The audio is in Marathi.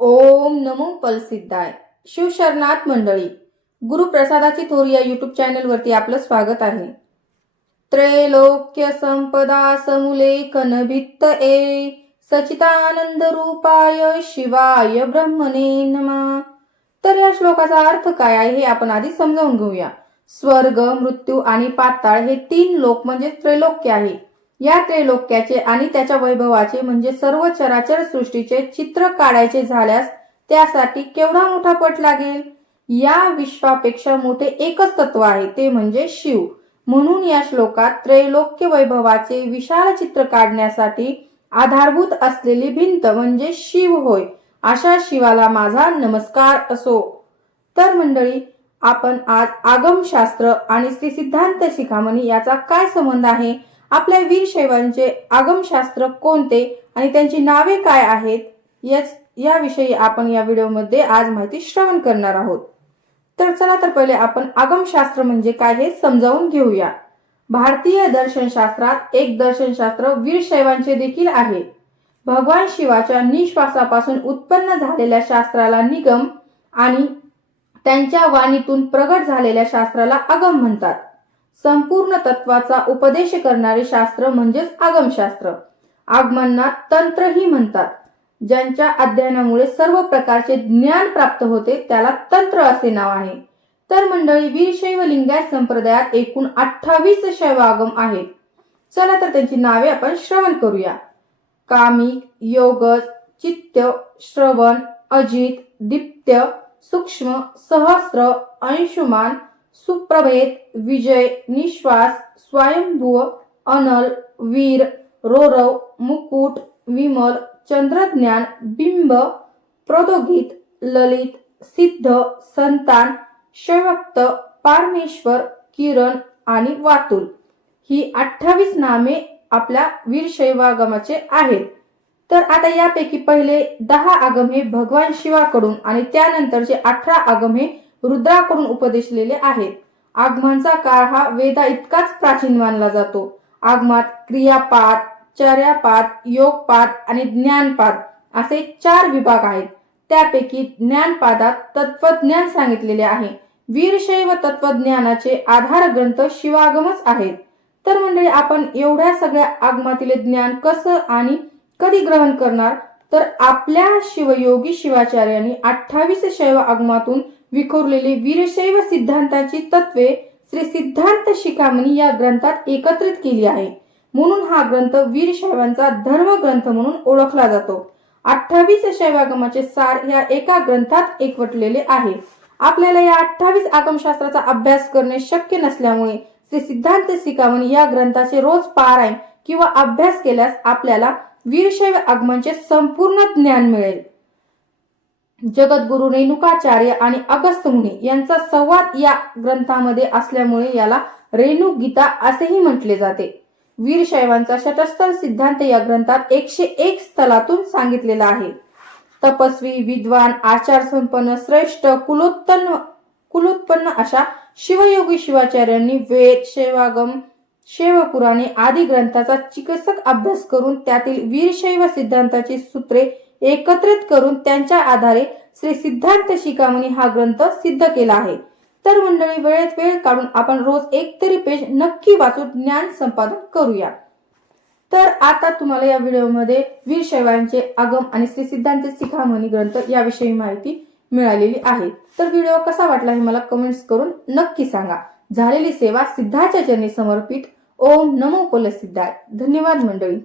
ओम नमो पलसिद्धाय. शिवशरणात मंडळी, गुरुप्रसादाची थोर या यूट्यूब चॅनलवरती आपलं स्वागत आहे. त्रैलोक्य संपदा समुलेखन भित्त ए सचितानंद रूपाय शिवाय ब्रह्मणे नमः. तर या श्लोकाचा अर्थ काय आहे हे आपण आधी समजावून घेऊया. स्वर्ग, मृत्यू आणि पाताळ हे तीन लोक म्हणजे त्रैलोक्य आहे. या त्रैलोक्याचे आणि त्याच्या वैभवाचे म्हणजे सर्व चराचर सृष्टीचे चित्र काढायचे झाल्यास त्यासाठी केवढा मोठा पट लागेल. या विश्वापेक्षा मोठे एकच तत्व आहे, ते म्हणजे शिव. म्हणून या श्लोकात त्रैलोक्य वैभवाचे विशाल चित्र काढण्यासाठी आधारभूत असलेली भिंत म्हणजे शिव होय. अशा शिवाला माझा नमस्कार असो. तर मंडळी, आपण आज आगमशास्त्र आणि श्री सिद्धांत शिखामणी याचा काय संबंध आहे, आपल्या वीरशैवांचे आगमशास्त्र कोणते आणि त्यांची नावे काय आहेत, याविषयी आपण या व्हिडिओमध्ये आज माहिती श्रवण करणार आहोत. तर चला तर पहिले आपण आगमशास्त्र म्हणजे काय हे समजावून घेऊया. भारतीय दर्शनशास्त्रात एक दर्शनशास्त्र वीरशैवांचे देखील आहे. भगवान शिवाच्या निश्वासापासून उत्पन्न झालेल्या शास्त्राला निगम आणि त्यांच्या वाणीतून प्रगट झालेल्या शास्त्राला आगम म्हणतात. संपूर्ण तत्वाचा उपदेश करणारे शास्त्र म्हणजेच आगमशास्त्र. आगमांना तंत्रही म्हणतात. ज्यांच्या अध्ययनामुळे सर्व प्रकारचे ज्ञान प्राप्त होते त्याला तंत्र असे नाव आहे. तर मंडळी, वीरशैव लिंगायत संप्रदायात एकूण 28 शैव आगम आहेत. चला तर त्यांची नावे आपण श्रवण करूया. कामिक, योगज, चित्त, श्रवण, अजित, दीप्त्य, सूक्ष्म, सहस्त्र, अंशुमान, सुप्रभेद, विजय, निश्वास, स्वयंभुव, अनल, वीर, रोरव, मुकुट, विमल, चंद्रज्ञान, बिंब, प्रोदोगित, ललित, सिद्ध, संतान, शैवक्त, पारमेश्वर, किरण आणि वातुल ही 28 नामे आपल्या वीरशैवागमाचे आहेत. तर आता यापैकी पहिले 10 आगम हे भगवान शिवाकडून आणि त्यानंतरचे 18 आगम हे रुद्राकडून उपदेशलेले आहेत. आगमांचा काळ हा वेदा इतकाच प्राचीन मानला जातो. आगमात क्रियापाद, चर्यापाद, योगपाद आणि ज्ञानपाद असे 4 विभाग आहेत. त्यापैकी ज्ञानपादात तत्वज्ञान सांगितलेले आहे. वीरशैव तत्वज्ञानाचे आधार ग्रंथ शिवागमच आहेत. तर मंडळी, आपण एवढ्या सगळ्या आगमातील ज्ञान कसं आणि कधी ग्रहण करणार, तर आपल्या शिवयोगी शिवाचार्यांनी 28 शैव आगमातून विखुरलेली वीरशैव सिद्धांताची तत्वे श्री सिद्धांत शिखामणी या ग्रंथात एकत्रित केली आहे. म्हणून हा ग्रंथ वीरशैवांचा धर्मग्रंथ म्हणून ओळखला जातो. 28 शैवागमाचे सार या एका ग्रंथात एकवटलेले आहे. आपल्याला या 28 आगमशास्त्राचा अभ्यास करणे शक्य नसल्यामुळे श्री सिद्धांत शिखामणी या ग्रंथाचे रोज पारायण किंवा अभ्यास केल्यास आपल्याला वीरशैव आगमांचे संपूर्ण ज्ञान मिळेल. जगद्गुरु रेणुकाचार्य आणि अगस्त्य मुनी यांचा संवाद या ग्रंथामध्ये असल्यामुळे याला रेणुक गीता असेही म्हटले जाते. वीरशैवांचा षटस्थल सिद्धांत या ग्रंथात 101 स्थलातून सांगितलेला आहे. तपस्वी, विद्वान, आचार संपन्न, श्रेष्ठ, कुलोत्पन्न अशा शिवयोगी शिवाचार्यांनी वेद, शैवागम, शैवपुराणे आदी ग्रंथाचा चिकित्सक अभ्यास करून त्यातील वीरशैव सिद्धांताची सूत्रे एकत्रित करून त्यांच्या आधारे श्री सिद्धांत शिखामणी हा ग्रंथ सिद्ध केला आहे. तर मंडळी, वेळेत वेळ काढून आपण रोज एक तरी पेज नक्की वाचून ज्ञान संपादन करूया. तर आता तुम्हाला या व्हिडिओमध्ये वीरशैवांचे आगम आणि श्री सिद्धांत शिखामणी ग्रंथ याविषयी माहिती मिळालेली आहे. तर व्हिडिओ कसा वाटला हे मला कमेंट्स करून नक्की सांगा. झालेली सेवा सिद्धाच्या चरणी समर्पित. ओम नमो पलसिद्धाय. धन्यवाद मंडळी.